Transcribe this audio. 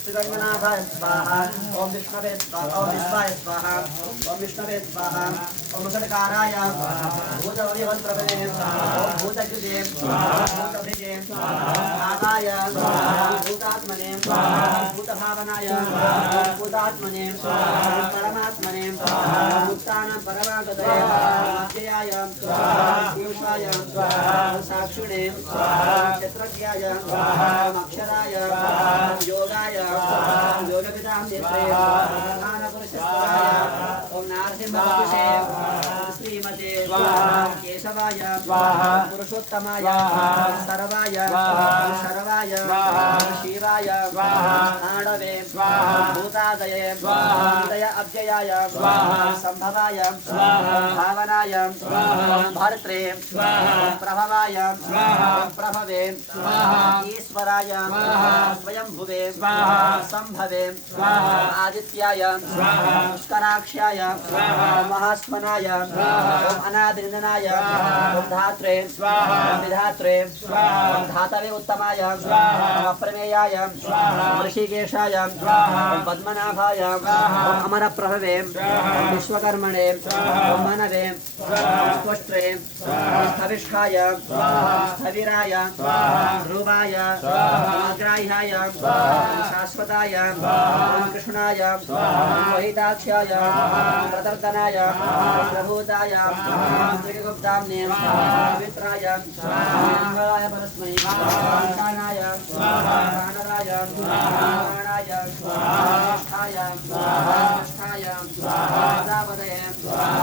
श्रीरंगनाथाय स्वाहा ओम विष्णवे स्वाहा ओम विश्वाय स्वाहा ओम विष्णवे स्वाहा ओम सत्काराय भूतवलिवस्त्रवने ओम भूतकृते भूतभृजे आदाय भूतात्मने भूतभावनाय भूतात्मने परमात्मने उत्तानं परमागतये विजयाय पीयूषाय साक्षिणे क्षेत्रज्ञाय अक्षराय योगाय योगविदां नेत्रे ज्ञानपुरुषस्ताय ओम नारसिंहपुरुषे श्रीमते केशवाय पुरुषोत्तमाय सर्वाय शरवाय शिवाय आणवे भूतादये हृदय अव्ययाय संभवाय भावनाय भर्त्रे प्रभवाय प्रभवे ईश्वराय स्वयंभुवे संभवे आदित्याय पुष्कराक्षाय महास्मनाय अनादिनन्दनाय धात्रे विधात्रे धातवे उत्तमाय अप्रमेयाय ऋषिकेशाय पद्मनाभाय अमर प्रभवे विश्वकर्मणे मनवे त्वष्ट्रे स्थविष्ठाय स्थविराय ध्रुवाय अग्राह्याय शाश्वताय कृष्णाय वहिताक्षाय प्रदर्दनाय प्रभूताय त्रिगुप्ताम्ने पवित्राय मंगलाय परस्मै ईशानाय प्राणराय प्राणाय स्वाहाय स्वाहाय प्रजापतये